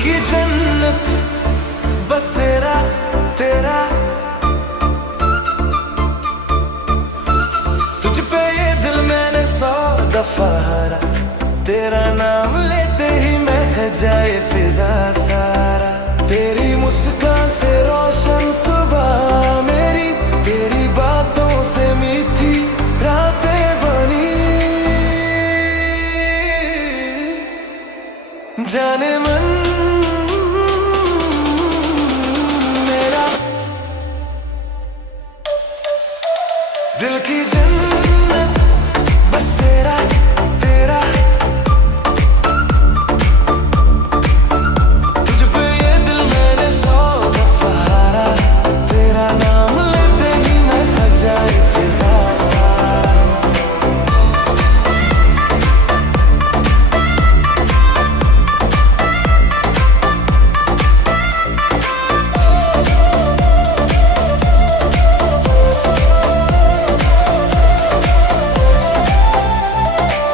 की जन्नत बसेरा तेरा, तुझ पे ये दिल मैंने 100 दफा हारा, तेरा नाम लेते ही महक जाए फिजा सारा। तेरी मुस्कान से रोशन सुबह मेरी, तेरी बातों से मीठी रातें बनी। जाने मन मेरा दिल की जन्नत बसेरा तेरा, तुझ पे ये दिल मैंने 100 दफा हारा, तेरा नाम लेते ही महक जाए फिजा सारा।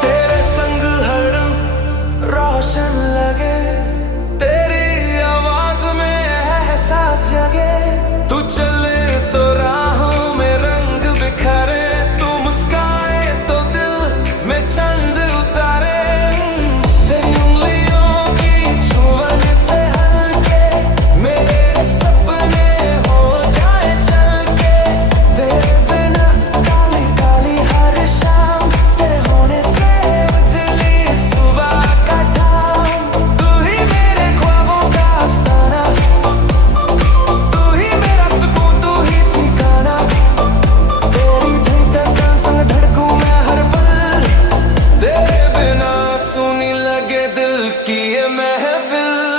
तेरे संग हर रोशन लगे, तेरी आवाज में एहसास जगे, तू चले तो राहों में रंग बिखरे, तू मुस्काए तो दिल में चंद उतारे। तेरी उंगलियों की छुअन से हल्के मेरे सपने हो जाए चल के, तेरे बिना काली काली हर शाम, तेरे होने से उजली सुबह का ठाम। तू ही मेरे ख्वाबों का अफसाना, तू ही मेरा सुकून, तू ही ठिकाना, तेरी धड़कन संग धड़कूं मैं हर पल, तेरे बिना सुनी लगे दिल की ये महफिल।